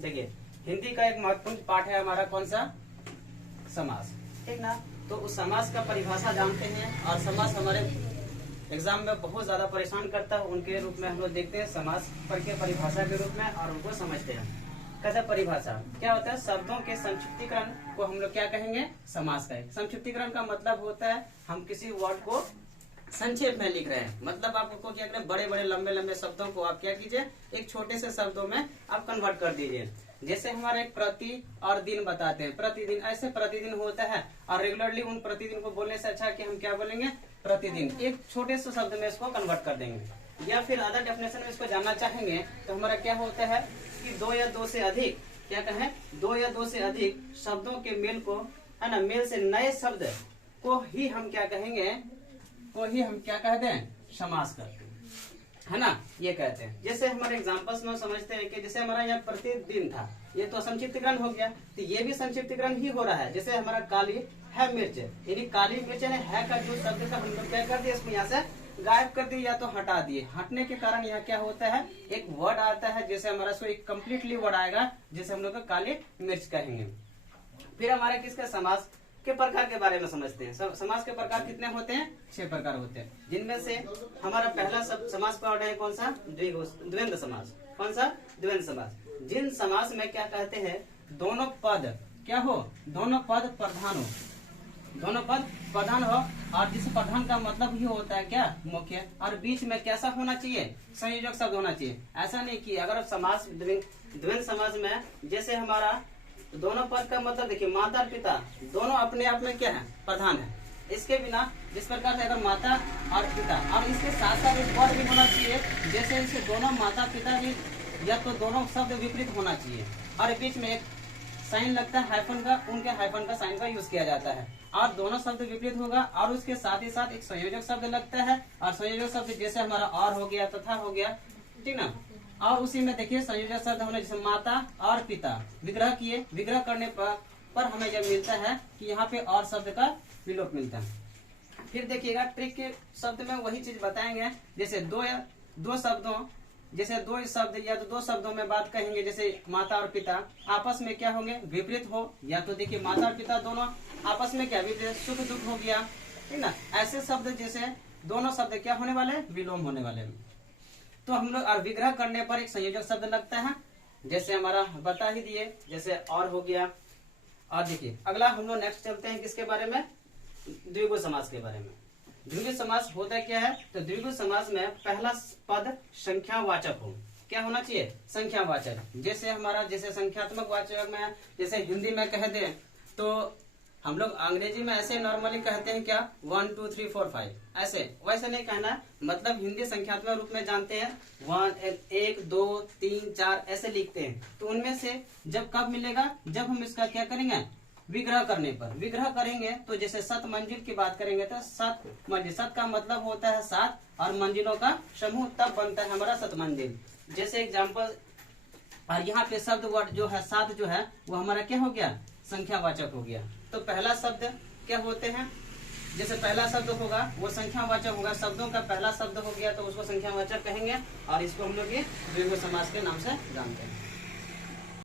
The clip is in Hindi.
देखिए हिंदी का एक महत्वपूर्ण पाठ है हमारा, कौन सा? समास, ठीक ना। तो उस समास का परिभाषा जानते हैं, और समास हमारे एग्जाम में बहुत ज्यादा परेशान करता है, उनके रूप में हम लोग देखते हैं समास पर के परिभाषा के रूप में, और उनको समझते हैं। कहते परिभाषा क्या होता है? शब्दों के संक्षिप्तीकरण को हम लोग क्या कहेंगे? समास कहेंगे। संक्षिप्तीकरण का मतलब होता है हम किसी वर्ड को संक्षेप में लिख रहे हैं, मतलब आप उसको क्या करें, बड़े बड़े लंबे लंबे शब्दों को आप क्या कीजिए, एक छोटे से शब्दों में आप कन्वर्ट कर दीजिए। जैसे हमारे प्रति और दिन बताते हैं, प्रतिदिन, ऐसे प्रतिदिन होता है, और रेगुलरली उन प्रतिदिन को बोलने से अच्छा कि हम क्या बोलेंगे? प्रतिदिन। एक छोटे से शब्द में इसको कन्वर्ट कर देंगे। या फिर अदर डेफिनेशन में इसको जानना चाहेंगे तो हमारा क्या होता है कि दो या दो से अधिक, क्या कहें, दो या दो से अधिक शब्दों के मेल को, है ना, मेल से नए शब्द को ही हम क्या कहेंगे, को ही हम क्या कहते हैं? समास करते हैं, है ना, ये कहते हैं। जैसे हमारे एग्जांपल्स में समझते हैं कि जैसे हमारा यहाँ प्रतिदिन था, ये तो संक्षिप्तीकरण हो गया, तो ये भी संक्षिप्तीकरण ही हो रहा है। जैसे हमारा काली है मिर्च, यानी काली मिर्च है का जो शब्द का हम लोग क्या कर दिए, इसको यहाँ से गायब कर दिए या तो हटा दिए। हटने के कारण यहाँ क्या होता है, एक वर्ड आता है, जैसे हमारा सो एक कम्प्लीटली वर्ड आएगा, जैसे हम लोग काली मिर्च कहेंगे। फिर हमारे किसका? समास के प्रकार के बारे में समझते हैं। समास के प्रकार कितने होते हैं? 6 प्रकार होते हैं, जिनमें से हमारा पहला समास का ऑर्डर है कौन सा? द्वंद्व समास। कौन सा? द्वंद्व समास। जिन समास में क्या कहते हैं, दोनों पद क्या हो, दोनों पद प्रधान हो, दोनों पद प्रधान हो, और जिस प्रधान का मतलब ही होता है क्या? मुख्य, और बीच में कैसा होना चाहिए? संयोजक शब्द होना चाहिए। ऐसा नहीं कि अगर समास द्वंद्व समास में जैसे हमारा दोनों पद का मतलब देखिए, माता और पिता दोनों अपने आप में क्या है? प्रधान है। इसके बिना जिस प्रकार से अगर माता और पिता, और इसके साथ साथ एक वर्ड भी होना चाहिए, जैसे इसे दोनों माता पिता भी, या तो दोनों शब्द विपरीत होना चाहिए, और बीच में एक साइन लगता है हाइफन का, उनके हाइफन का साइन का यूज किया जाता है, और दोनों शब्द विपरीत होगा, और उसके साथ ही साथ एक संयोजक शब्द लगता है, और संयोजक शब्द जैसे हमारा और हो गया, तथा हो गया, ठीक ना। और उसी में देखिए संयोजक शब्द हमने जैसे माता और पिता विग्रह किए, विग्रह करने पर हमें जब मिलता है कि यहाँ पे और शब्द का विलोप मिलता है। फिर देखिएगा ट्रिक के शब्द में वही चीज बताएंगे, जैसे दो शब्दों, जैसे दो शब्द या तो दो शब्दों में बात कहेंगे, जैसे माता और पिता आपस में क्या होंगे? विपरीत हो, या तो देखिए माता और पिता दोनों आपस में क्या विपरीत, सुख दुख हो गया, ठीक ना। ऐसे शब्द जैसे दोनों शब्द क्या होने वाले? विलोम होने वाले। तो हम लोग और विग्रह करने पर एक संयोजक शब्द लगता है, जैसे हमारा बता ही दिए, जैसे और हो गया। और देखिए अगला हम लोग नेक्स्ट चलते हैं किसके बारे में? द्विगु समास के बारे में। द्विगु समास होता क्या है? तो द्विगु समास में पहला पद संख्यावाचक हो। क्या होना चाहिए? संख्यावाचक। जैसे हमारा जैसे संख्यात्मक वाचक में, जैसे हिंदी में कह दे तो हम लोग अंग्रेजी में ऐसे नॉर्मली कहते हैं क्या? 1 2 3 4 5 ऐसे, वैसे नहीं कहना, मतलब हिंदी संख्यात्मक रूप में जानते हैं 1 2 3 4 ऐसे लिखते हैं। तो उनमें से जब कब मिलेगा? जब हम इसका क्या करेंगे? विग्रह करने पर। विग्रह करेंगे तो जैसे 7 मंजिल की बात करेंगे तो 7 मंजिल, 7 का मतलब होता है 7 और मंजिलों का समूह, तब बनता है हमारा 7 मंजिल। जैसे एग्जाम्पल, और यहाँ पे शब्द वर्ड जो है 7 जो है वो हमारा क्या हो गया? संख्यावाचक हो गया। तो पहला शब्द क्या होते हैं? जैसे पहला शब्द होगा वो संख्यावाचक होगा, शब्दों का पहला शब्द हो गया तो उसको संख्यावाचक कहेंगे, और इसको हम लोग ये द्विगु समास के नाम से जानते हैं।